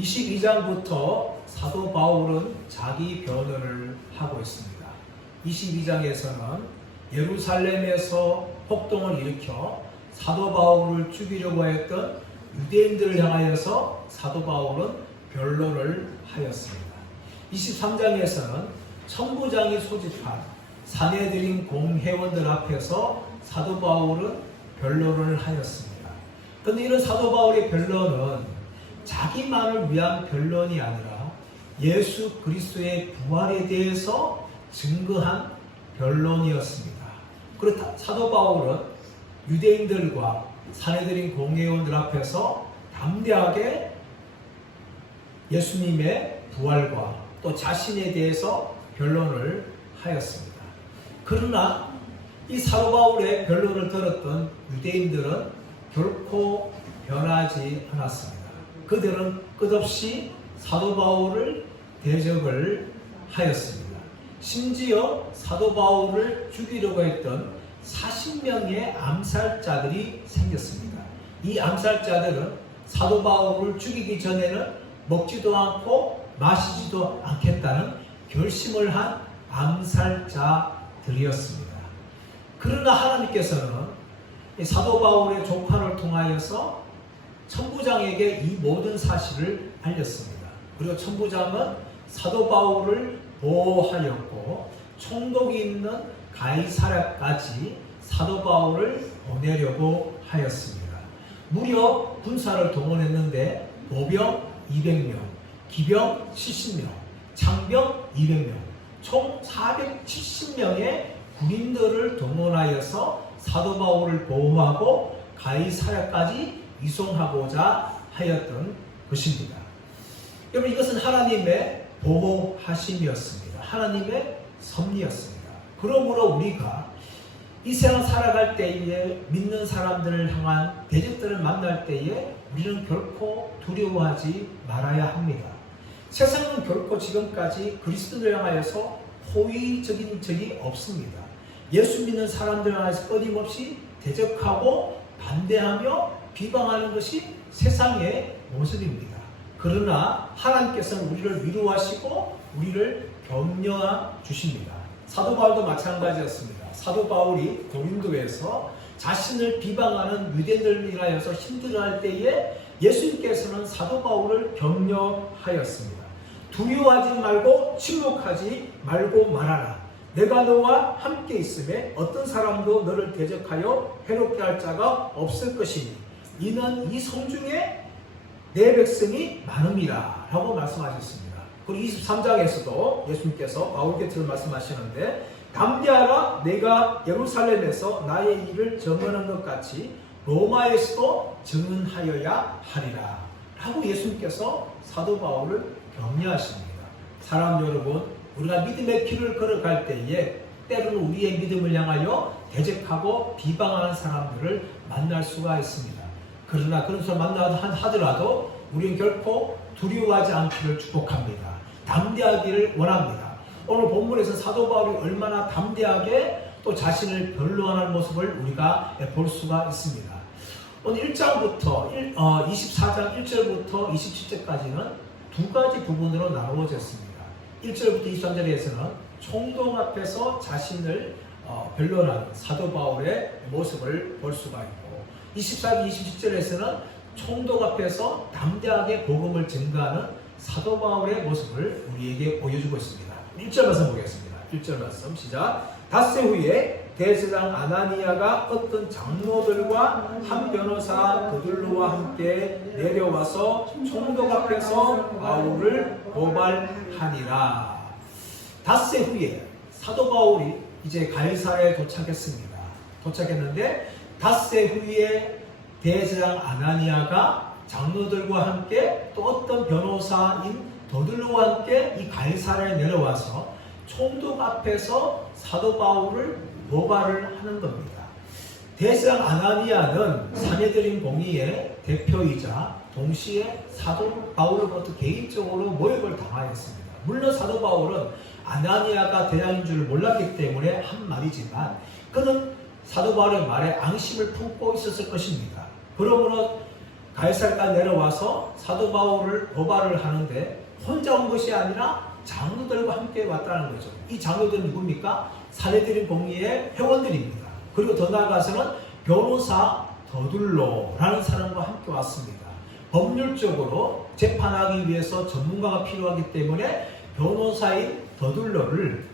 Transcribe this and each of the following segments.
22장부터 사도 바울은 자기 변호를 하고 있습니다. 22장에서는 예루살렘에서 폭동을 일으켜 사도 바울을 죽이려고 했던 유대인들을 향하여서 사도 바울은 변론을 하였습니다. 23장에서는 천부장이 소집한 사내들인 공회원들 앞에서 사도 바울은 변론을 하였습니다. 그런데 이런 사도 바울의 변론은 자기만을 위한 변론이 아니라 예수 그리스도의 부활에 대해서 증거한 변론이었습니다. 그렇다 사도 바울은 유대인들과 사내들인 공회원들 앞에서 담대하게 예수님의 부활과 또 자신에 대해서 변론을 하였습니다. 그러나 이 사도 바울의 변론을 들었던 유대인들은 결코 변하지 않았습니다. 그들은 끝없이 사도 바울을 대적을 하였습니다. 심지어 사도 바울을 죽이려고 했던 40명의 암살자들이 생겼습니다. 이 암살자들은 사도 바울을 죽이기 전에는 먹지도 않고 마시지도 않겠다는 결심을 한 암살자들이었습니다. 그러나 하나님께서는 사도 바울의 조카를 통하여서 천부장에게 이 모든 사실을 알렸습니다. 그리고 천부장은 사도 바울을 보호하였고 총독이 있는 가이사랴까지 사도 바울을 보내려고 하였습니다. 무려 군사를 동원했는데 보병 200명, 기병 70명, 장병 200명, 총 470명의 군인들을 동원하여서 사도 바울을 보호하고 가이사랴까지 이송하고자 하였던 것입니다. 여러분, 이것은 하나님의 보호하심이었습니다. 하나님의 섭리였습니다. 그러므로 우리가 이 세상 살아갈 때에 믿는 사람들을 향한 대적들을 만날 때에 우리는 결코 두려워하지 말아야 합니다. 세상은 결코 지금까지 그리스도를 향하여서 호의적인 적이 없습니다. 예수 믿는 사람들 향해서 끊임없이 대적하고 반대하며 비방하는 것이 세상의 모습입니다. 그러나 하나님께서는 우리를 위로하시고 우리를 격려해 주십니다. 사도 바울도 마찬가지였습니다. 사도 바울이 고린도에서 자신을 비방하는 유대인들을 인하여서 힘들어할 때에 예수님께서는 사도 바울을 격려하였습니다. 두려워하지 말고 침묵하지 말고 말하라. 내가 너와 함께 있음에 어떤 사람도 너를 대적하여 해롭게 할 자가 없을 것이니 이는 이 성중에 내 백성이 많음이라 라고 말씀하셨습니다. 그리고 23장에서도 예수님께서 바울께서 말씀하시는데 담대하라. 내가 예루살렘에서 나의 일을 증언한 것 같이 로마에서도 증언하여야 하리라 라고 예수님께서 사도 바울을 격려하십니다. 사람 여러분, 우리가 믿음의 길을 걸어갈 때에 때로는 우리의 믿음을 향하여 대적하고 비방하는 사람들을 만날 수가 있습니다. 그러나 그런 사람 만나더라도 우리는 결코 두려워하지 않기를 축복합니다. 담대하기를 원합니다. 오늘 본문에서 사도 바울이 얼마나 담대하게 또 자신을 변론하는 모습을 우리가 볼 수가 있습니다. 오늘 1장부터 24장 1절부터 27절까지는 두 가지 부분으로 나누어졌습니다. 1절부터 23절에서는 총독 앞에서 자신을 변론하는 사도 바울의 모습을 볼 수가 있고 24절 27절에서는 총독 앞에서 담대하게 복음을 증거하는 사도 바울의 모습을 우리에게 보여주고 있습니다. 1절 말씀 보겠습니다. 1절 말씀 시작. 닷새 후에 대제사장 아나니아가 어떤 장로들과 한 변호사 드둘로와 함께 내려와서 총독 앞에서 바울을 고발하니라. 닷새 후에 사도 바울이 이제 가이사랴에 도착했습니다. 도착했는데 닷새 후에 대제사장 아나니아가 장로들과 함께 또 어떤 변호사인 더둘로와 함께 이 가이사랴에 내려와서 총독 앞에서 사도 바울을 고발을 하는 겁니다. 대제사장 아나니아는 사내들인 공의의 대표이자 동시에 사도 바울로부터 개인적으로 모욕을 당하였습니다. 물론 사도 바울은 아나니아가 대장인 줄 몰랐기 때문에 한 말이지만 그는 사도 바울의 말에 앙심을 품고 있었을 것입니다. 그러므로 가이사랴까지 내려와서 사도 바울을 고발을 하는데 혼자 온 것이 아니라 장로들과 함께 왔다는 거죠. 이 장로들은 누굽니까? 사내들인 공의의 회원들입니다. 그리고 더 나아가서는 변호사 더둘로라는 사람과 함께 왔습니다. 법률적으로 재판하기 위해서 전문가가 필요하기 때문에 변호사인 더둘로를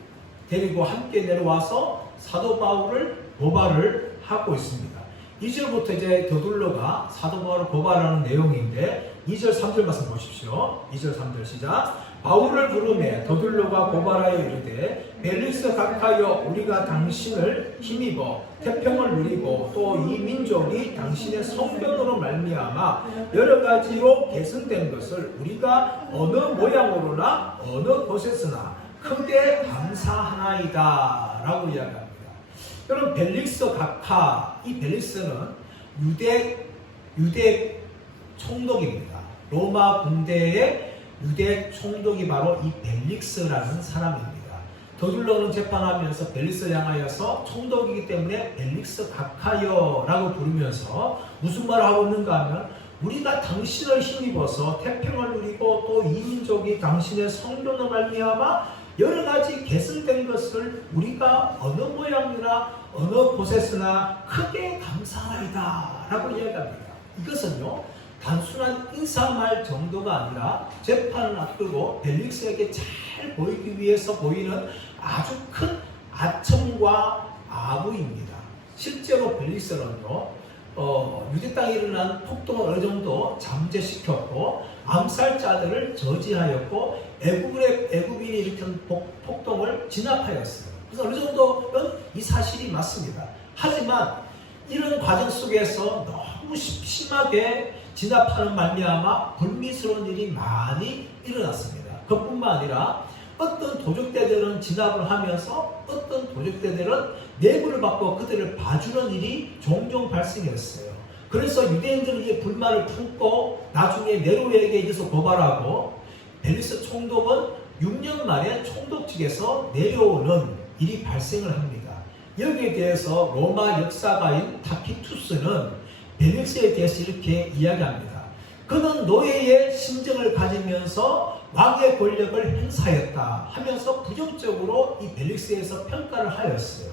데리고 함께 내려와서 사도 바울을 고발을 하고 있습니다. 2절부터 이제 더둘로가 사도 바울을 고발하는 내용인데 2절 3절 말씀 보십시오. 2절 3절 시작. 바울을 부르매 더둘로가 고발하여 이르되 벨릭스 각하여 우리가 당신을 힘입어 태평을 누리고 또 이 민족이 당신의 성변으로 말미암아 여러 가지로 개선된 것을 우리가 어느 모양으로나 어느 곳에서나 크게 감사하나이다 라고 이야기합니다. 여러분 벨릭스 각하, 이 벨릭스는 유대 총독입니다. 로마 군대의 유대 총독이 바로 이 벨릭스라는 사람입니다. 더둘로는 재판하면서 벨릭스를 향하여서 총독이기 때문에 벨릭스 각하여라고 부르면서 무슨 말을 하고 있는가 하면 우리가 당신을 힘입어서 태평을 누리고 또 이 민족이 당신의 성전으로 말미암아 여러 가지 개선된 것을 우리가 어느 모양이나 어느 곳에서나 크게 감사하이다 라고 이야기합니다. 이것은요 단순한 인사말 정도가 아니라 재판을 앞두고 벨릭스에게 잘 보이기 위해서 보이는 아주 큰 아첨과 아부입니다. 실제로 벨릭스는요 유대 땅에 일어난 폭동을 어느 정도 잠재시켰고 암살자들을 저지하였고 애굽인이 일으킨 폭동을 진압하였어요. 그래서 어느 정도는 이 사실이 맞습니다. 하지만 이런 과정 속에서 너무 심하게 진압하는 말미암아 불미스러운 일이 많이 일어났습니다. 그뿐만 아니라 어떤 도적대들은 진압을 하면서 어떤 도적대들은 내부를 받고 그들을 봐주는 일이 종종 발생했어요. 그래서 유대인들은 이제 불만을 품고 나중에 네로에게 이어서 고발하고 벨릭스 총독은 6년 만에 총독직에서 내려오는 일이 발생을 합니다. 여기에 대해서 로마 역사가인 타키투스는 벨릭스에 대해서 이렇게 이야기합니다. 그는 노예의 심정을 가지면서 왕의 권력을 행사했다 하면서 부정적으로 이 벨릭스에서 평가를 하였어요.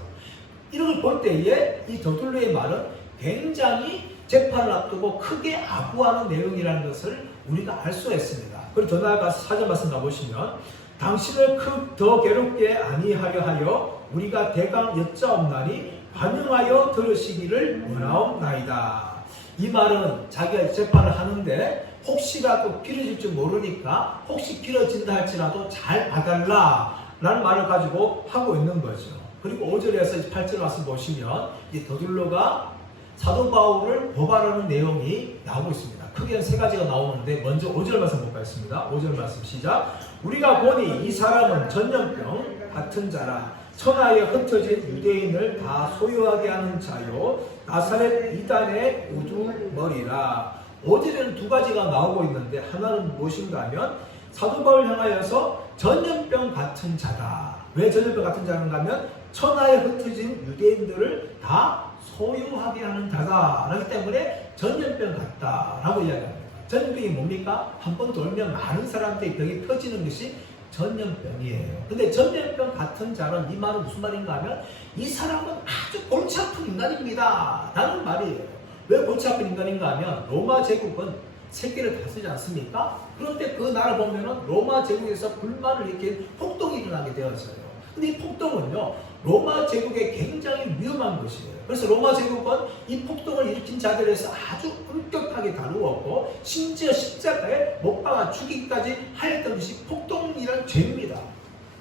이런 걸 볼 때에 이 더둘로의 말은 굉장히 재판을 앞두고 크게 아부하는 내용이라는 것을 우리가 알 수가 있습니다. 그리고 더 나아가서 4절 말씀 가보시면 당신을 더 괴롭게 아니하려 하여 우리가 대강 여짜옵나니 반영하여 들으시기를 원하옵나이다. 이 말은 자기가 재판을 하는데 혹시라도 길어질 줄 모르니까 혹시 길어진다 할지라도 잘 봐달라 라는 말을 가지고 하고 있는 거죠. 그리고 5절에서 8절 말씀 보시면 이 더둘로가 사도 바울을 고발하는 내용이 나오고 있습니다. 크게 세 가지가 나오는데 먼저 5절 말씀 보겠습니다. 5절 말씀 시작. 우리가 보니 이 사람은 전염병 같은 자라 천하에 흩어진 유대인을 다 소유하게 하는 자요 나사렛 이단의 우두머리라. 5절에는 두 가지가 나오고 있는데 하나는 무엇인가 하면 사도 바울 향하여서 전염병 같은 자다. 왜 전염병 같은 자인가 하면 천하에 흩어진 유대인들을 다 소유하게 하는 자다. 그렇기 때문에 전염병 같다라고 이야기합니다. 전염병이 뭡니까? 한 번 돌면 많은 사람들의 병이 퍼지는 것이 전염병이에요. 근데 전염병 같은 자는 이 말은 무슨 말인가 하면 이 사람은 아주 골치 아픈 인간입니다 라는 말이에요. 왜 골치 아픈 인간인가 하면 로마 제국은 세계를 다스리지 않습니까? 그런데 그 나라 보면은 로마 제국에서 불만을 이렇게 폭동이 일어나게 되었어요. 근데 이 폭동은요 로마 제국에 굉장히 위험한 것이에요. 그래서 로마 제국은 이 폭동을 일으킨 자들에서 아주 엄격하게 다루었고 심지어 십자가에 못 박아 죽이기까지 하였던 것이 폭동이라는 죄입니다.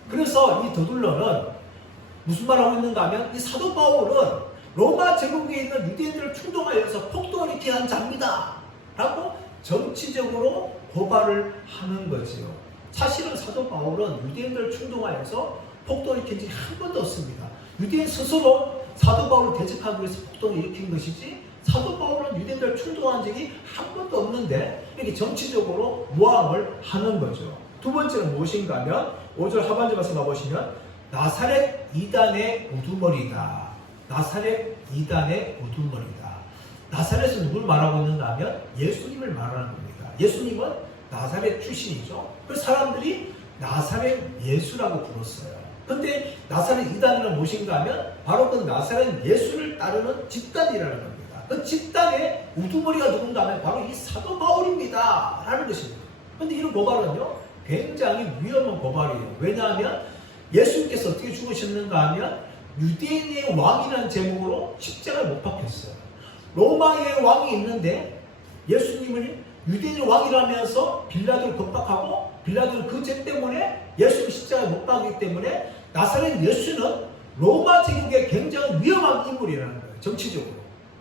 그래서 이 더둘로는 무슨 말을 하고 있는가 하면 이 사도 바울은 로마 제국에 있는 유대인들을 충동하여서 폭동을 일으키게 한 자입니다 라고 정치적으로 고발을 하는 거지요. 사실은 사도 바울은 유대인들을 충동하여서 폭동을 일으킨 적이 한 번도 없습니다. 유대인 스스로 사도 바울을 대적하기 위해서 폭동을 일으킨 것이지 사도 바울은 유대인들을 충동한 적이 한 번도 없는데 이렇게 정치적으로 모함을 하는 거죠. 두 번째는 무엇인가 하면 5절 하반절 말씀 가보시면 나사렛 이단의 우두머리다. 나사렛 이단의 우두머리다. 나사렛은 누굴 말하고 있는가 하면 예수님을 말하는 겁니다. 예수님은 나사렛 출신이죠. 그래서 사람들이 나사렛 예수라고 불렀어요. 근데 나사렛 이단이란 무엇인가 하면 바로 그 나사렛 예수를 따르는 집단이라는 겁니다. 그 집단의 우두머리가 누군가 하면 바로 이 사도 바울입니다 라는 것입니다. 근데 이런 고발은요 굉장히 위험한 고발이에요. 왜냐하면 예수님께서 어떻게 죽으셨는가 하면 유대인의 왕이라는 제목으로 십자가에 못 박혔어요. 로마의 왕이 있는데 예수님을 유대인의 왕이라면서 빌라도를 겁박하고 빌라도는 그 죄 때문에 예수를 십자가에 못 박기 때문에 나사렛 예수는 로마 제국의 굉장히 위험한 인물이라는 거예요. 정치적으로.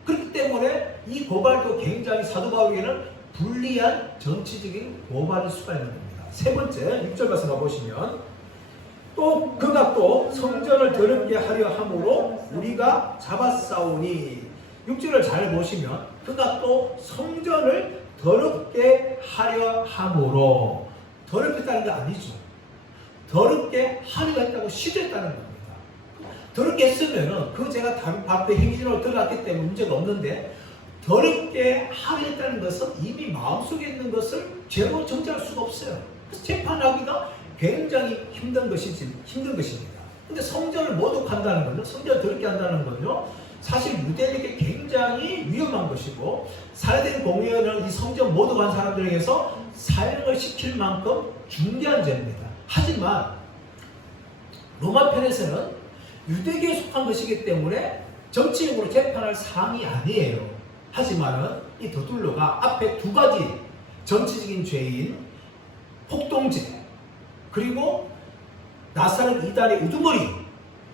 그렇기 때문에 이 고발도 굉장히 사도 바울에게는 불리한 정치적인 고발일 수가 있는 겁니다. 세 번째 6절 말씀 가보시면 또 그가 또 성전을 더럽게 하려 함으로 우리가 잡았사오니 6절을 잘 보시면 그가 또 성전을 더럽게 하려 함으로 더럽혔다는 게 아니죠. 더럽게 하려 했다고 시도했다는 겁니다. 더럽게 했으면은 그 죄가 다른 밖에 행위로 들어갔기 때문에 문제가 없는데 더럽게 하려 했다는 것은 이미 마음속에 있는 것을 죄로 정죄할 수가 없어요. 그래서 재판하기가 굉장히 힘든 것입니다. 근데 성전을 모독한다는 건요, 성전을 더럽게 한다는 건요, 사실 유대인에게 굉장히 위험한 것이고 살해된 공회는 이 성전 모독한 사람들에게서 사형을 시킬 만큼 중대한 죄입니다. 하지만 로마 편에서는 유대교에 속한 것이기 때문에 정치적으로 재판할 사항이 아니에요. 하지만은 이 더둘러가 앞에 두 가지 정치적인 죄인 폭동죄 그리고 나사렛 이단의 우두머리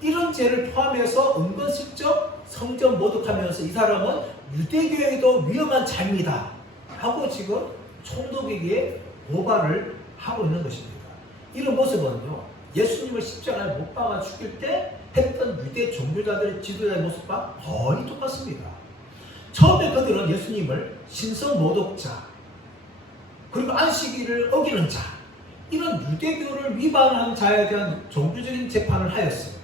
이런 죄를 포함해서 은근슬쩍 성전 모독하면서 이 사람은 유대교에도 위험한 자입니다 하고 지금 총독에게 고발을 하고 있는 것입니다. 이런 모습은요 예수님을 십자가에 못 박아 죽일 때 했던 유대 종교자들의 지도자의 모습과 거의 똑같습니다. 처음에 그들은 예수님을 신성 모독자 그리고 안식일을 어기는 자 이런 유대교를 위반한 자에 대한 종교적인 재판을 하였어요.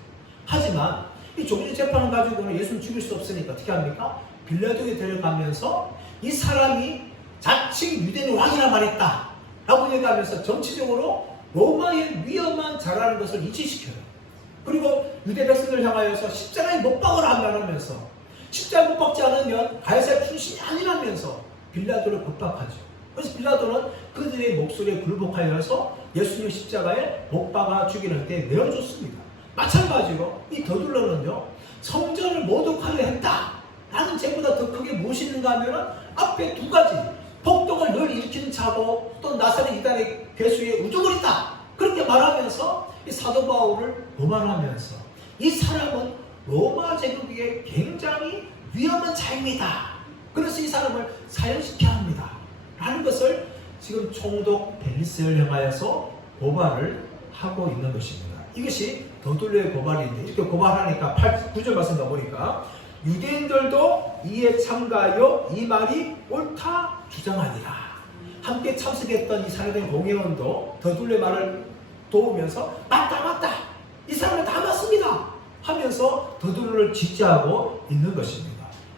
하지만 이 종교 재판을 가지고는 예수님 죽일 수 없으니까 어떻게 합니까? 빌라도에 데려가면서 이 사람이 자칭 유대인 왕이라 말했다 라고 얘기하면서 정치적으로 로마의 위험한 자라는 것을 인지시켜요. 그리고 유대 백성들을 향하여서 십자가에 못 박으라 말하면서 십자가에 못 박지 않으면 가이사의 출신이 아니라면서 빌라도를 겁박하죠. 그래서 빌라도는 그들의 목소리에 굴복하여서 예수님 십자가에 못 박아 죽이는 데 내어줬습니다. 마찬가지로 이 더둘러는요 성전을 모독하려 했다 라는 죄보다 더 크게 무엇이 있는가 하면 앞에 두 가지 폭동을 늘 일으키는 자고 또 나사렛 이단의 괴수의 우두머리다 그렇게 말하면서 이 사도 바울을 고발하면서 이 사람은 로마 제국에 굉장히 위험한 자입니다. 그래서 이 사람을 사형시켜야 합니다 라는 것을 지금 총독 벨리스를 향하여서 고발을 하고 있는 것입니다. 이것이 더둘러의 고발인데 이렇게 고발하니까 9절 말씀 가보니까 유대인들도 이에 참가하여 이 말이 옳다 주장하니라. 함께 참석했던 이 살해된 공회원도 더둘러의 말을 도우면서 맞다 이 사람은 다 맞습니다 하면서 더둘러를 지지하고 있는 것입니다.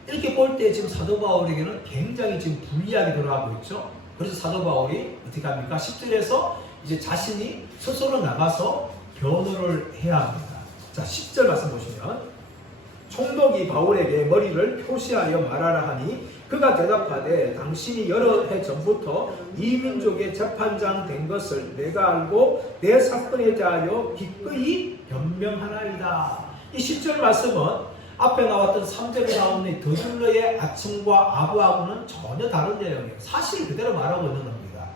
이렇게 볼 때 지금 사도 바울에게는 굉장히 지금 불리하게 돌아가고 있죠. 그래서 사도 바울이 어떻게 합니까? 10절에서 이제 자신이 스스로 나가서 변호를 해야 합니다. 자, 10절 말씀 보시면 총독이 바울에게 머리를 표시하여 말하라 하니 그가 대답하되 당신이 여러 해 전부터 이 민족의 재판장 된 것을 내가 알고 내 사건에 대하여 기꺼이 변명하나이다. 이 10절 말씀은 앞에 나왔던 3절에 나오는 더둘러의 아침과 아부하고는 전혀 다른 내용이에요. 사실 그대로 말하고 있는 겁니다.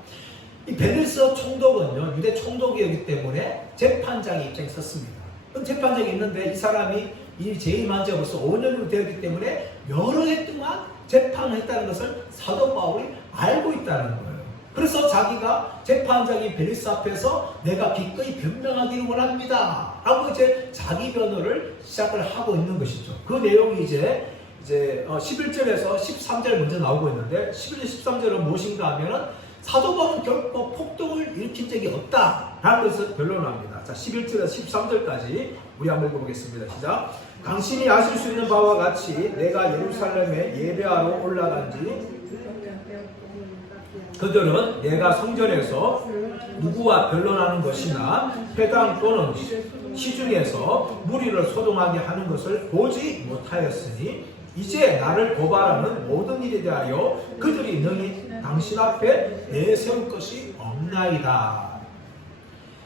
이 벨리스 총독은요 유대 총독이었기 때문에 재판장의 입장에 섰습니다. 그럼 재판장이 있는데 이 사람이 이 재임한 지 벌써 5년이 되었기 때문에 여러 해 동안 재판을 했다는 것을 사도 바울이 알고 있다는 거예요. 그래서 자기가 재판장인 벨리스 앞에서 내가 기꺼이 변명하기를 원합니다 라고 이제 자기 변호를 시작을 하고 있는 것이죠. 그 내용이 이제 11절에서 13절 먼저 나오고 있는데 11절 13절은 무엇인가 하면은 사도 바울은 결코 폭동을 일으킨 적이 없다라는 것을 변론합니다. 자, 11절에서 13절까지 우리 한번 읽어보겠습니다. 시작. 당신이 아실 수 있는 바와 같이 내가 예루살렘에 예배하러 올라간 지 그들은 내가 성전에서 누구와 변론하는 것이나 회당 또는 시중에서 무리를 소동하게 하는 것을 보지 못하였으니 이제 나를 고발하는 모든 일에 대하여 그들이 능히 당신 앞에 내세울 것이 없나이다.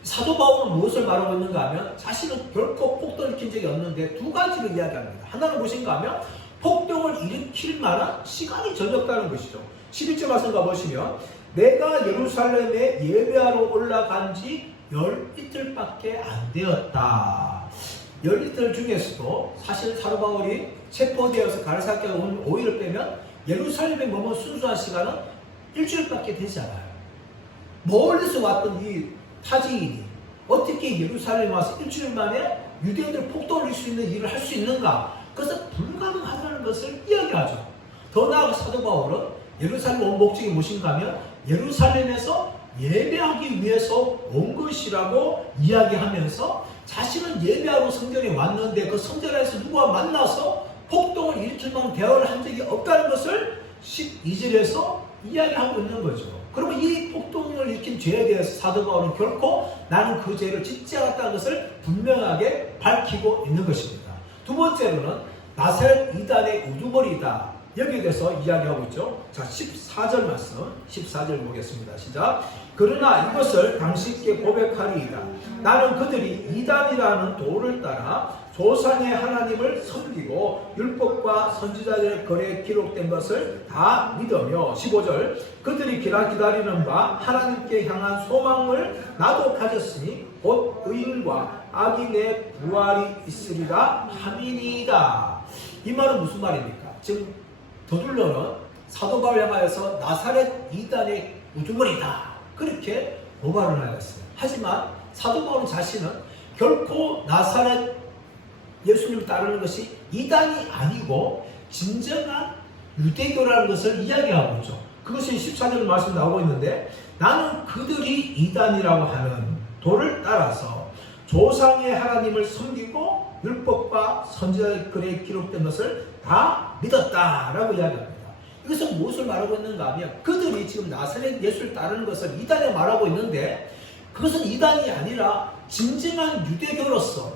사도 바울은 무엇을 말하고 있는가 하면 자신은 결코 폭동을 일으킨 적이 없는데 두 가지를 이야기합니다. 하나는 무엇인가 하면 폭동을 일으킬 만한 시간이 전혀 없다는 것이죠. 11절 말씀 가보시면 내가 예루살렘에 예배하러 올라간 지 10이틀밖에 안 되었다. 10이틀 중에서도 사실 사도 바울이 체포되어서 가르사기에 온 5일을 빼면 예루살렘에 머문 순수한 시간은 일주일밖에 되지 않아요. 멀리서 왔던 이 타지인이 어떻게 예루살렘에 와서 일주일 만에 유대인들 폭동을 일으킬 수 있는 일을 할 수 있는가? 그것은 불가능하다는 것을 이야기하죠. 더 나아가 사도 바울은 예루살렘 온 목적이 무엇인가 하면 예루살렘에서 예배하기 위해서 온 것이라고 이야기하면서 자신은 예배하러 성전에 왔는데 그 성전에서 누구와 만나서 폭동을 일으킬 만한 대화를 한 적이 없다는 것을 12절에서 이야기하고 있는 거죠. 그러면 이 폭동을 일으킨 죄에 대해서 사도 바울은 결코 나는 그 죄를 짓지 않았다는 것을 분명하게 밝히고 있는 것입니다. 두 번째로는 나사렛 이단의 우두머리이다. 여기에 대해서 이야기하고 있죠. 자, 14절 말씀, 14절 보겠습니다. 시작. 그러나 이것을 당신께 고백하리이다. 나는 그들이 이단이라는 도를 따라 조상의 하나님을 섬기고 율법과 선지자들의 글에 기록된 것을 다 믿으며 15절 그들이 기다리는 바 하나님께 향한 소망을 나도 가졌으니 곧 의인과 악인의 부활이 있으리라 함이니이다. 이 말은 무슨 말입니까? 지금 더둘러는 사도 바울 향하여서 나사렛 이단의 우두머리다 그렇게 고발을 하였어요. 하지만 사도 바울 자신은 결코 나사렛 예수님을 따르는 것이 이단이 아니고 진정한 유대교라는 것을 이야기하고 있죠. 그것이 14절 말씀 나오고 있는데 나는 그들이 이단이라고 하는 도를 따라서 조상의 하나님을 섬기고 율법과 선지자의 글에 기록된 것을 다 믿었다라고 이야기합니다. 이것은 무엇을 말하고 있는가 하면 그들이 지금 나사렛 예수를 따르는 것을 이단이라고 말하고 있는데 그것은 이단이 아니라 진정한 유대교로서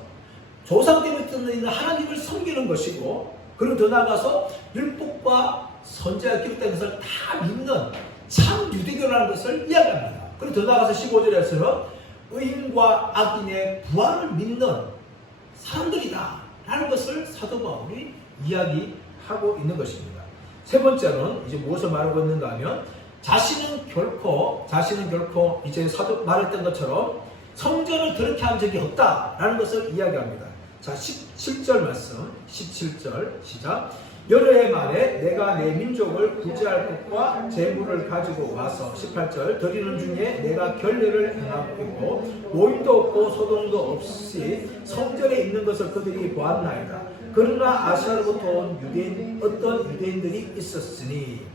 조상 때부터 있는 하나님을 섬기는 것이고 그리고 더 나아가서 율법과 선지자가 기록된 것을 다 믿는 참 유대교라는 것을 이야기합니다. 그리고 더 나아가서 15절에서는 의인과 악인의 부활을 믿는 사람들이다 라는 것을 사도 바울이 이야기하고 있는 것입니다. 세 번째는 이제 무엇을 말하고 있는가 하면 자신은 결코 이제 사도 말했던 것처럼 성전을 더럽게 한 적이 없다라는 것을 이야기합니다. 자, 17절 말씀, 17절 시작. 여러 해 만에 내가 내 민족을 구제할 것과 재물을 가지고 와서 18절 드리는 중에 내가 결례를 행하고 오인도 없고 소동도 없이 성전에 있는 것을 그들이 보았나이다. 그러나 아시아로부터 온 어떤 유대인들이 있었으니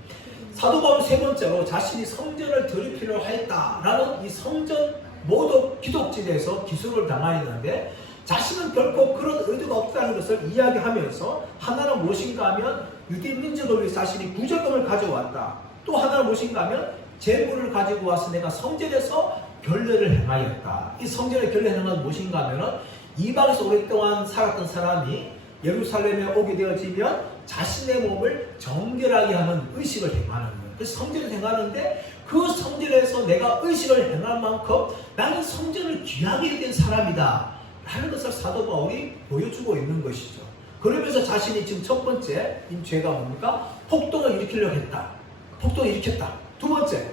사도 바울 세 번째로 자신이 성전을 더럽히려 하였다라는 이 성전 모독 기독질에서 기술을 당하였는데 자신은 결코 그런 의도가 없다는 것을 이야기하면서 하나는 무엇인가 하면 유대인 민족을 위해 자신이 부적금을 가져왔다. 또 하나는 무엇인가 하면 재물을 가지고 와서 내가 성전에서 결례를 행하였다. 이 성전의 결례 행한 건 무엇인가 하면 이방에서 오랫동안 살았던 사람이 예루살렘에 오게 되어지면 자신의 몸을 정결하게 하는 의식을 행하는 거예요. 그래서 성전을 행하는데 그 성전에서 내가 의식을 행할 만큼 나는 성전을 귀하게 된 사람이다 라는 것을 사도 바울이 보여주고 있는 것이죠. 그러면서 자신이 지금 첫 번째 이 죄가 뭡니까? 폭동을 일으키려고 했다. 폭동을 일으켰다. 두 번째,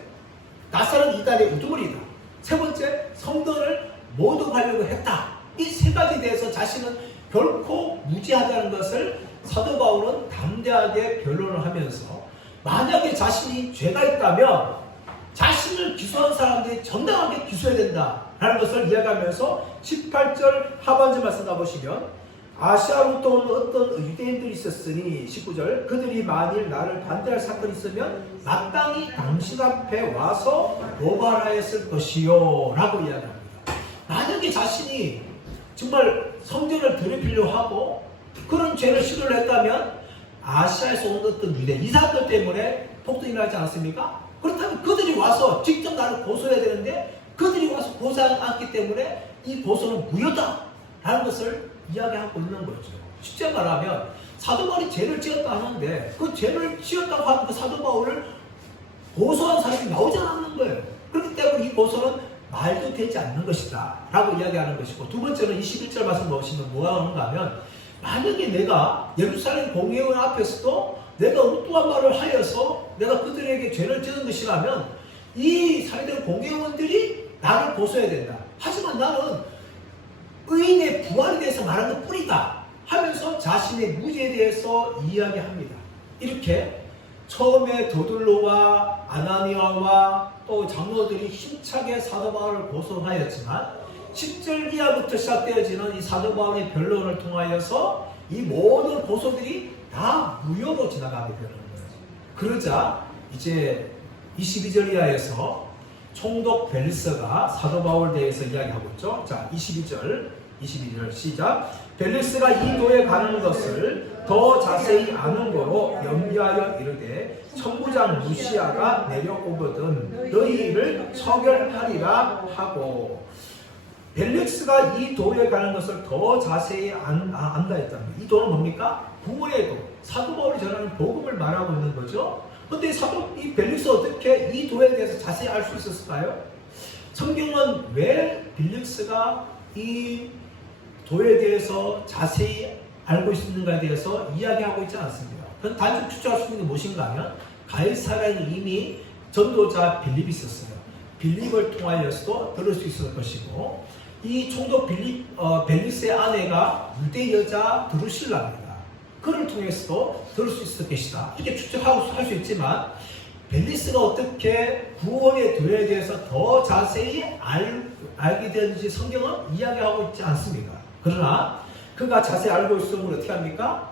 나사렛 이단의 우두머리다. 세 번째, 성전을 모독하려고 했다. 이 세 가지에 대해서 자신은 결코 무지하다는 것을 사도 바울은 담대하게 변론을 하면서 만약에 자신이 죄가 있다면 자신을 기소한 사람들이 정당하게 기소해야 된다라는 것을 이야기하면서 18절 하반절 말씀 가보시면 아시아로부터 온 어떤 유대인들이 있었으니 19절 그들이 만일 나를 반대할 사건이 있으면 마땅히 당신 앞에 와서 고발하였을 것이요 라고 이야기합니다. 만약에 자신이 정말 성전을 더럽히려 하고 그런 죄를 시도를 했다면 아시아에서 온 어떤 유대 이사들 때문에 폭동이 나지 않았습니까? 그렇다면 그들이 와서 직접 나를 고소해야 되는데 그들이 와서 고소하지 않기 때문에 이 고소는 무효다 라는 것을 이야기하고 있는 거죠. 실제 말하면 사도 바울이 죄를 지었다 하는데 그 죄를 지었다고 하는 그 사도 바울을 고소한 사람이 나오지 않는 거예요. 그렇기 때문에 이 고소는 말도 되지 않는 것이다 라고 이야기하는 것이고, 두 번째는 21절 말씀 보시면 뭐가 하는가 하면, 만약에 내가 예루살렘 공회원 앞에서도 내가 엉뚱한 말을 하여서 내가 그들에게 죄를 지은 것이라면 이 사회된 공회원들이 나를 고소해야 된다. 하지만 나는 의인의 부활에 대해서 말하는 것 뿐이다 하면서 자신의 무죄에 대해서 이야기합니다. 이렇게 처음에 더둘로와 아나니아와 또 장로들이 힘차게 사도 바울을 고소하였지만 10절 이하부터 시작되어지는 이 사도 바울의 변론을 통하여서 이 모든 고소들이 다 무효로 지나가게 되는 거예요. 그러자 이제 22절 이하에서 총독 벨리스가 사도 바울에 대해서 이야기하고 있죠. 자, 22절 시작. 벨리스가 이 도에 가는 것을 더 자세히 아는 거로 염려하여 이르되 천부장 루시아가 내려오거든 너희를 처결하리라 하고, 벨릭스가 이 도에 가는 것을 더 자세히 안다 했답니다. 이 도는 뭡니까? 구원의 도. 사도 바울이 전하는 복음을 말하고 있는 거죠. 그런데 이 벨릭스 어떻게 이 도에 대해서 자세히 알 수 있었을까요? 성경은 왜 벨릭스가 이 도에 대해서 자세히 알고 있는가에 대해서 이야기하고 있지 않습니다. 그건 단순히 추측할 수 있는 게 무엇인가 하면, 가이사라에 이미 전도자 빌립이 있었어요. 빌립을 통하여서도 들을 수 있을 것이고, 이 총독 벨리스의 아내가 유대 여자 드루실라입니다. 그를 통해서도 들을 수 있을 것이다. 이렇게 추측하고 할 수 있지만, 벨리스가 어떻게 구원의 도에 대해서 더 자세히 알게 되는지 성경은 이야기하고 있지 않습니다. 그러나 그가 자세히 알고 있으면 어떻게 합니까?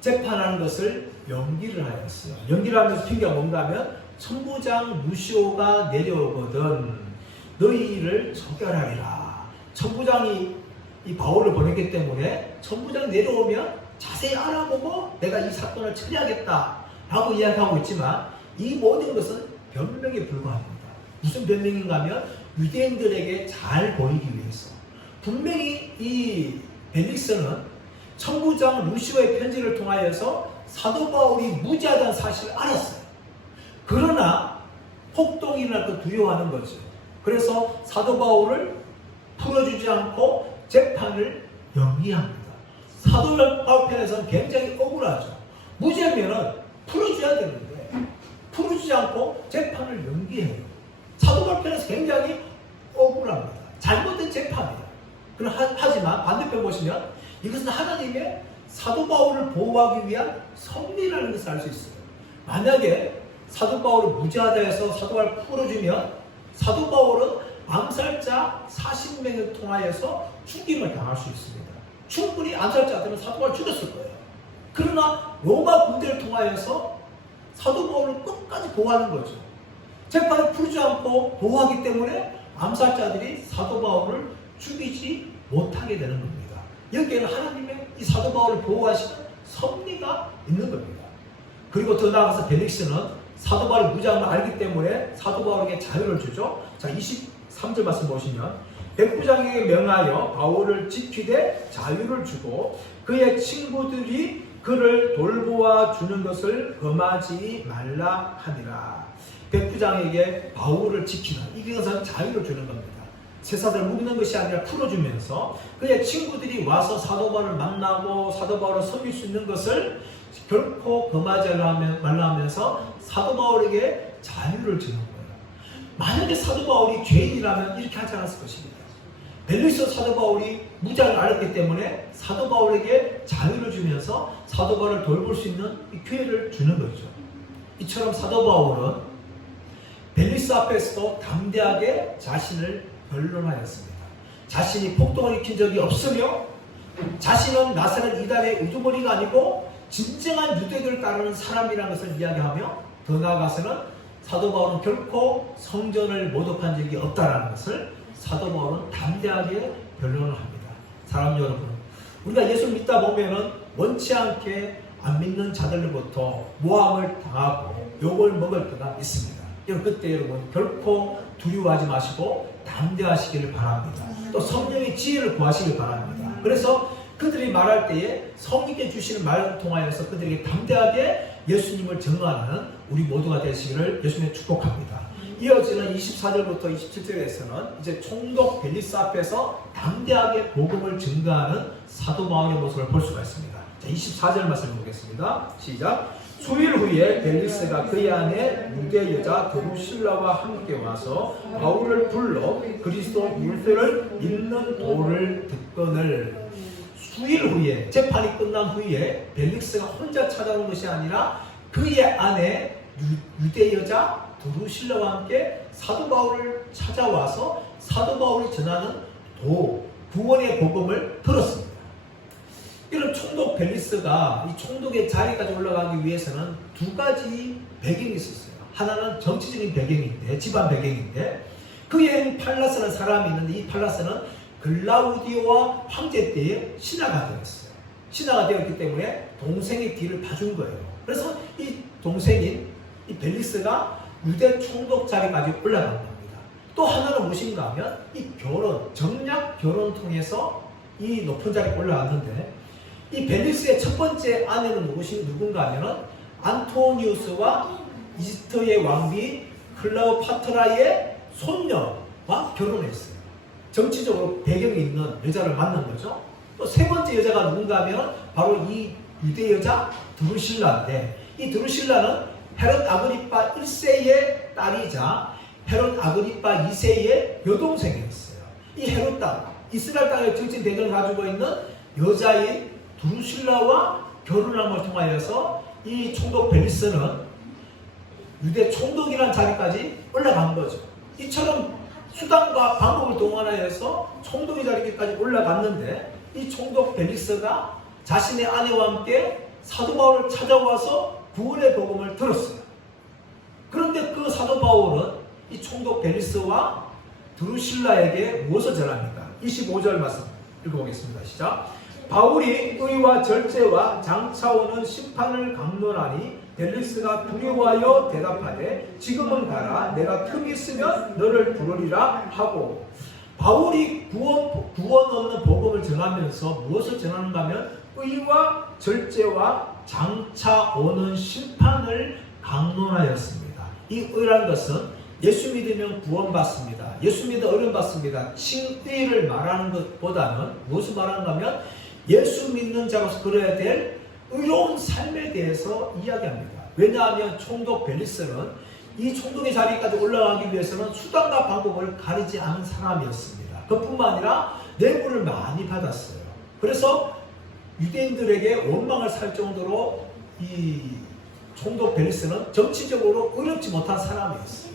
재판하는 것을 연기를 하였어요. 연기를 하면서 핑계가 뭔가 하면, 천부장 루시오가 내려오거든 너희를 처결하리라. 천부장이 이 바울을 보냈기 때문에 천부장이 내려오면 자세히 알아보고 내가 이 사건을 처리하겠다 라고 이야기하고 있지만, 이 모든 것은 변명에 불과합니다. 무슨 변명인가 하면 유대인들에게 잘 보이기 위해서. 분명히 이 벨릭스는 천부장 루시오의 편지를 통하여서 사도 바울이 무죄하다는 사실을 알았어요. 그러나 폭동이 날 거 두려워하는 거죠. 그래서 사도 바울을 풀어주지 않고 재판을 연기합니다. 사도 바울 편에서는 굉장히 억울하죠. 무죄하면 풀어줘야 되는데 풀어주지 않고 재판을 연기해요. 사도 바울 편에서 굉장히 억울합니다. 잘못된 재판이에요. 하지만 반대편 보시면 이것은 하나님의 사도 바울을 보호하기 위한 섭리라는 것을 알 수 있어요. 만약에 사도 바울을 무죄하다 해서 사도 바울을 풀어주면 사도 바울은 암살자 40명을 통하여서 죽임을 당할 수 있습니다. 충분히 암살자들은 사도 바울을 죽였을 거예요. 그러나 로마 군대를 통하여서 사도 바울을 끝까지 보호하는 거죠. 재판을 풀지 않고 보호하기 때문에 암살자들이 사도 바울을 죽이지 못하게 되는 겁니다. 여기에는 하나님의 이 사도 바울을 보호하시는 섭리가 있는 겁니다. 그리고 더 나아가서 벨릭스는 사도 바울의 무죄함을 알기 때문에 사도 바울에게 자유를 주죠. 자, 23절 말씀 보시면, 백부장에게 명하여 바울을 지키되 자유를 주고 그의 친구들이 그를 돌보아 주는 것을 금하지 말라 하니라. 백부장에게 바울을 지키는, 이것은 자유를 주는 겁니다. 세사들 묶는 것이 아니라 풀어주면서 그의 친구들이 와서 사도 바울을 만나고 사도 바울을 섬길 수 있는 것을 결코 금하지 말라 하면서 사도 바울에게 자유를 주는 거예요. 만약에 사도 바울이 죄인이라면 이렇게 하지 않았을 것입니다. 벨리스 사도 바울이 무죄를 알았기 때문에 사도 바울에게 자유를 주면서 사도 바울을 돌볼 수 있는 이 기회를 주는 거죠. 이처럼 사도 바울은 벨리스 앞에서도 담대하게 자신을 변론하였습니다. 자신이 폭동을 일으킨 적이 없으며 자신은 나사렛 이단의 우두머리가 아니고 진정한 유대교를 따르는 사람이라는 것을 이야기하며, 더 나아가서는 사도 바울은 결코 성전을 모독한 적이 없다는 것을 사도 바울은 담대하게 변론을 합니다. 사랑 여러분, 우리가 예수를 믿다 보면은 원치 않게 안 믿는 자들로부터 모함을 당하고 욕을 먹을 때가 있습니다. 그때 여러분 결코 두려워하지 마시고 담대하시기를 바랍니다. 또 성령의 지혜를 구하시길 바랍니다. 그래서 그들이 말할 때에 성령께 주시는 말을 통하여서 그들에게 담대하게 예수님을 증언하는 우리 모두가 되시기를 예수님의 축복합니다. 이어지는 24절부터 27절에서는 이제 총독 벨리스 앞에서 담대하게 복음을 증거하는 사도 바울의 모습을 볼 수가 있습니다. 자, 24절 말씀 보겠습니다. 시작. 수일 후에 벨리스가 그의 안에 유대 여자 드루실라와 함께 와서 바울을 불러 그리스도 율법을 믿는 도를 듣거늘. 수일 후에, 재판이 끝난 후에 벨릭스가 혼자 찾아온 것이 아니라 그의 안에 유대 여자 드루실라와 함께 사도 바울을 찾아와서 사도 바울이 전하는 구원의 복음을 들었습니다. 이런 총독 벨리스가 이 총독의 자리까지 올라가기 위해서는 두 가지 배경이 있었어요. 하나는 정치적인 배경인데, 집안 배경인데, 그의 팔라스라는 사람이 있는데 이 팔라스는 글라우디오와 황제 때에 신하가 되었어요. 신하가 되었기 때문에 동생의 뒤를 봐준 거예요. 그래서 이 동생인 이 벨리스가 유대 총독 자리까지 올라간 겁니다. 또 하나는 무엇인가 하면 이 정략 결혼을 통해서 이 높은 자리에 올라갔는데 이 벨리스의 첫 번째 아내는 누군가 하면은 안토니우스와 이집트의 왕비 클레오파트라의 손녀와 결혼했어요. 정치적으로 배경이 있는 여자를 만난 거죠. 또 세 번째 여자가 누군가 하면 바로 이 유대 여자 드루실라인데 이 드루실라는 헤롯 아그리파 1세의 딸이자 헤롯 아그리파 2세의 여동생이었어요. 이 헤롯 땅, 이스라엘 땅의 정치 배경을 가지고 있는 여자인 드루실라와 결혼함을 통하여서 이 총독 벨리스는 유대 총독이라는 자리까지 올라간 거죠. 이처럼 수단과 방법을 동원하여서 총독의 자리까지 올라갔는데 이 총독 벨리스가 자신의 아내와 함께 사도 바울을 찾아와서 구원의 복음을 들었어요. 그런데 그 사도 바울은 이 총독 벨리스와 드루실라에게 무엇을 전합니까? 25절 말씀 읽어보겠습니다. 시작. 바울이 의와 절제와 장차오는 심판을 강론하니 벨리스가 두려워하여 대답하되 지금은 가라. 내가 틈이 있으면 너를 부르리라 하고 바울이 구원 없는 복음을 전하면서 무엇을 전하는가 하면 의와 절제와 장차 오는 심판을 강론하였습니다. 이 의라는 것은 예수 믿으면 구원받습니다. 예수 믿으면 어려움받습니다. 칭의를 말하는 것보다는 무엇을 말하는가 하면 예수 믿는 자로서 그려야 될 의로운 삶에 대해서 이야기합니다. 왜냐하면 총독 벨리스는 이 총독의 자리까지 올라가기 위해서는 수단과 방법을 가리지 않은 사람이었습니다. 그뿐만 아니라 뇌물을 많이 받았어요. 그래서 유대인들에게 원망을 살 정도로 이 총독 벨리스는 정치적으로 어렵지 못한 사람이었어요.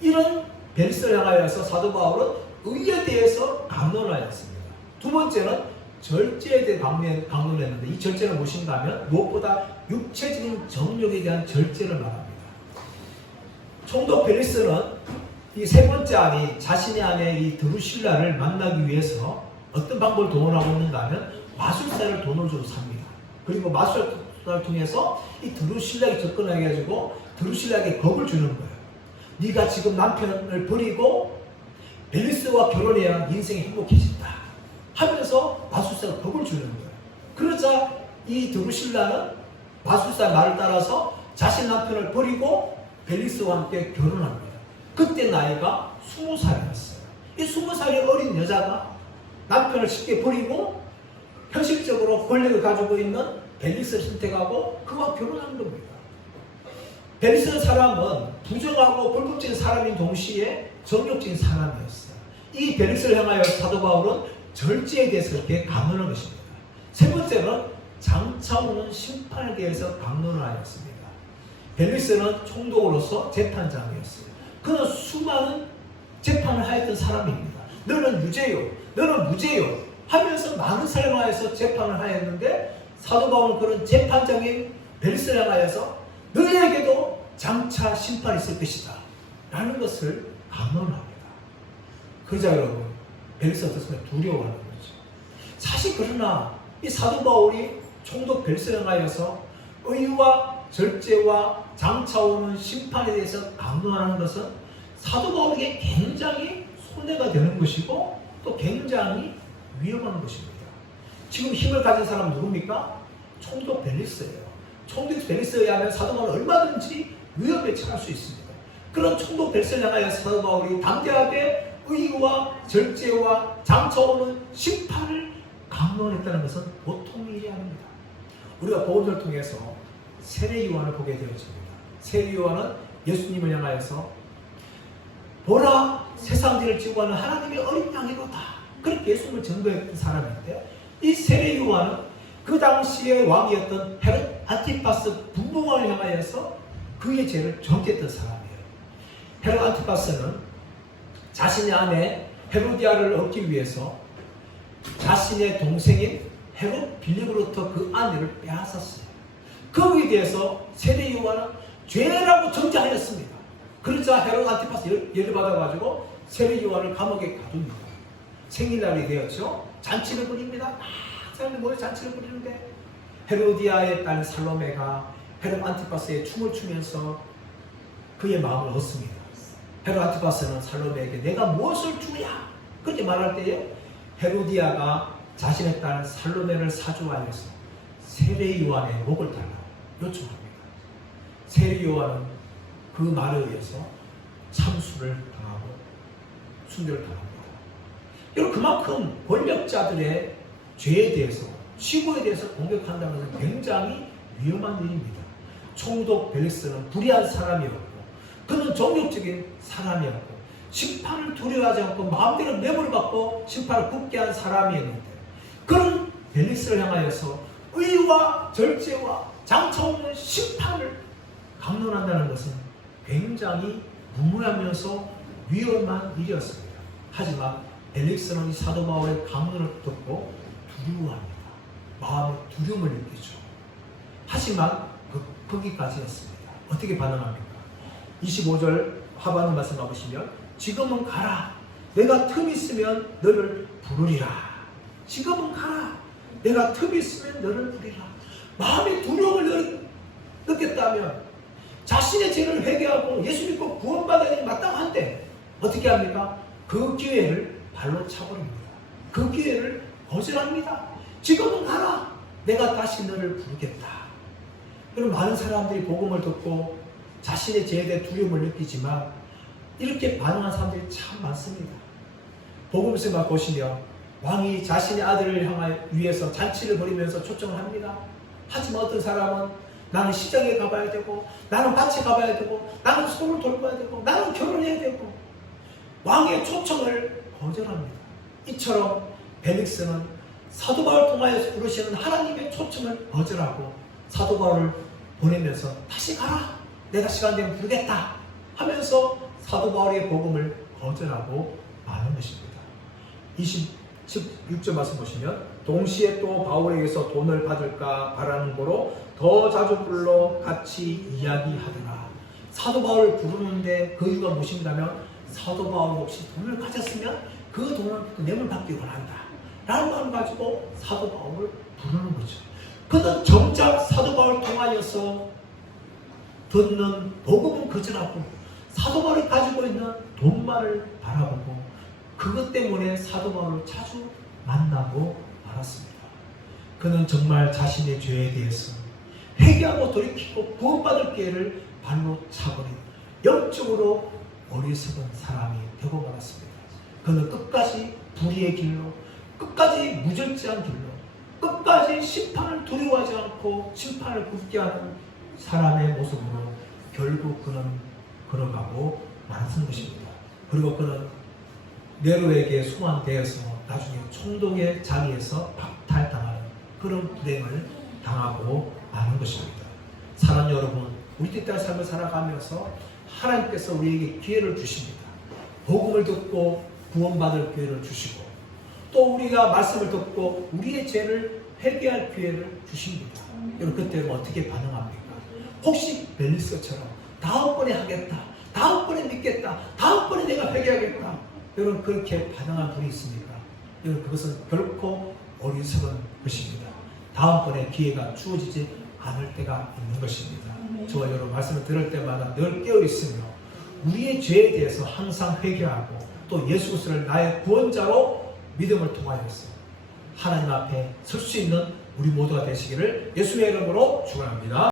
이런 벨리스를 향하여서 사도 바울은 의에 대해서 강론하였습니다. 두 번째는 절제에 대해 강론했는데 이 절제는 무엇인가 하면 무엇보다 육체적인 정욕에 대한 절제를 말합니다. 총독 벨리스는 이 세 번째 아내, 자신의 아내 이 드루실라를 만나기 위해서 어떤 방법을 동원하고 있는가 하면 마술사를 돈을 주고 삽니다. 그리고 마술사를 통해서 이 드루실라에게 접근해가지고 드루실라에게 겁을 주는 거예요. 네가 지금 남편을 버리고 벨리스와 결혼해야 인생이 행복해진다 하면서 마술사가 겁을 주는 거예요. 그러자 이 드루실라는 마술사 말을 따라서 자신 남편을 버리고 벨리스와 함께 결혼합니다. 그때 나이가 20살이었어요. 이 20살의 어린 여자가 남편을 쉽게 버리고 현실적으로 권력을 가지고 있는 벨리스를 선택하고 그와 결혼한 겁니다. 벨리스 사람은 부정하고 불법적인 사람인 동시에 정욕적인 사람이었어요. 이 벨리스를 향하여 사도 바울은 절제에 대해서 이렇게 강론한 것입니다. 세 번째는 장차 오는 심판에 대해서 강론을 하였습니다. 벨리스는 총독으로서 재판장이었어요. 그는 수많은 재판을 하였던 사람입니다. 너는 유죄요, 너는 무죄요 하면서 많은 사람을 하여서 재판을 하였는데 사도 바울은 그런 재판장인 벨리스를 향하여서 너희에게도 장차 심판이 있을 것이다 라는 것을 강론합니다. 그러자 여러분 벨리스가 어떻습니까? 두려워하는 거죠. 사실 그러나 이 사도 바울이 총독 벨스를 향하여서 의와 절제와 장차오는 심판에 대해서 강론하는 것은 사도 바울에게 굉장히 손해가 되는 것이고 또 굉장히 위험한 것입니다. 지금 힘을 가진 사람은 누굽니까? 총독 벨리스예요. 총독 벨리스에 의하면 사도 바울은 얼마든지 위험에 처할 수 있습니다. 그런 총독 벨리스를 향하여 사도 바울이 담대하게 의와 절제와 장차오는 심판을 강론했다는 것은 보통 일이 아닙니다. 우리가 복음서를 통해서 세례 요한을 보게 되었습니다. 세례 요한은 예수님을 향하여서 보라 세상들을 지구하는 하나님의 어린 양이로다. 그렇게 예수님을 증거했던 사람인데 이 세례 요한은 그 당시의 왕이었던 헤롯 안티파스 분봉왕을 향하여서 그의 죄를 정죄했던 사람이에요. 헤롯 안티파스는 자신의 아내 헤로디아를 얻기 위해서 자신의 동생인 헤롯 빌립으로부터 그 아내를 빼앗았어요. 거기에 대해서 세례 요한은 죄라고 정죄하였습니다. 그러자 헤롯 안티파스 열을 받아가지고 세례 요한을 감옥에 가둡니다. 생일날이 되었죠. 잔치를 벌입니다. 사람들이 모여 잔치를 벌이는데 헤로디아의 딸 살로메가 헤롯 안티파스의 춤을 추면서 그의 마음을 얻습니다. 헤롯 안티파스는 살로메에게 내가 무엇을 주랴 그렇게 말할 때에 헤로디아가 자신의 딸 살로메를 사주하여서 세례 요한의 목을 달라고 요청합니다. 세례 요한은 그 말에 의해서 참수를 당하고 순교를 당합니다. 여러분 그만큼 권력자들의 죄에 대해서 치고에 대해서 공격한다는 것은 굉장히 위험한 일입니다. 총독 벨리스는 불의한 사람이었고 그는 종교적인 사람이었고 심판을 두려워하지 않고 마음대로 뇌물을 받고 심판을 굽게 한 사람이었는데 그런 벨리스를 향하여서 의와 절제와 장차 없는 심판을 강론한다는 것은 굉장히 무모하면서 위험한 일이었습니다. 하지만 벨릭스는 이 사도 바울의 강론을 듣고 두려워합니다. 마음의 두려움을 느끼죠. 하지만 거기까지였습니다. 어떻게 반응합니까? 25절 하반의 말씀 가보시면 지금은 가라. 내가 틈이 있으면 너를 부르리라. 지금은 가라. 내가 틈이 있으면 너를 부르리라. 마음의 두려움을 느꼈다면 자신의 죄를 회개하고 예수 믿고 구원받아야 되니 마땅한데 어떻게 합니까? 그 기회를 발로 차버립니다. 그 기회를 거절합니다. 지금은 가라. 내가 다시 너를 부르겠다. 그럼 많은 사람들이 복음을 듣고 자신의 죄에 대해 두려움을 느끼지만 이렇게 반응한 사람들이 참 많습니다. 복음서만 보시면 왕이 자신의 아들을 향하여 위해서 잔치를 벌이면서 초청을 합니다. 하지만 어떤 사람은 나는 시장에 가봐야 되고 나는 밭에 가봐야 되고 나는 소를 돌봐야 되고 나는 결혼해야 되고 왕의 초청을 거절합니다. 이처럼 벨릭스는 사도 바울을 통하여서 부르시는 하나님의 초청을 거절하고 사도 바울을 보내면서 다시 가라. 내가 시간 되면 부르겠다 하면서 사도 바울의 복음을 거절하고 마는 것입니다. 16절 말씀 보시면 동시에 또 바울에게서 돈을 받을까 바라는 거로 더 자주 불러 같이 이야기하더라. 사도 바울을 부르는데 그 이유가 무엇인가면 사도 바울 혹시 돈을 가졌으면 그 돈을 뇌물 받기 원한다 라는 마음을 가지고 사도 바울을 부르는 거죠. 그는 정작 사도 바울을 통하여서 듣는 복음은 거절하고 사도 바울이 가지고 있는 돈만을 바라보고 그것 때문에 사도 바울을 자주 만나고 말았습니다. 그는 정말 자신의 죄에 대해서 회개하고 돌이키고 구원받을 기회를 발로 차버린 영적으로 어리석은 사람이 되고 말았습니다. 그는 끝까지 불의의 길로 끝까지 무절제한 길로 끝까지 심판을 두려워하지 않고 심판을 굽게 하는 사람의 모습으로 결국 그는 걸어가고 말았던 것입니다. 그리고 그는 네로에게 소환되어서 나중에 총독의 자리에서 박탈당하는 그런 불행을 당하고 마는 것입니다. 사랑하는 여러분, 우리 뜻대로 삶을 살아가면서 하나님께서 우리에게 기회를 주십니다. 복음을 듣고 구원받을 기회를 주시고 또 우리가 말씀을 듣고 우리의 죄를 회개할 기회를 주십니다. 여러분 그때 어떻게 반응합니까? 혹시 벨리스처럼 다음번에 하겠다, 다음번에 믿겠다, 다음번에 내가 회개하겠다, 여러분 그렇게 반응한 분이 있습니까? 여러분 그것은 결코 어리석은 것입니다. 다음번에 기회가 주어지지 않을 때가 있는 것입니다. 저와 여러분 말씀을 들을 때마다 늘 깨어 있으며 우리의 죄에 대해서 항상 회개하고 또 예수 그리스도를 나의 구원자로 믿음을 통하여서 하나님 앞에 설 수 있는 우리 모두가 되시기를 예수의 이름으로 축원합니다.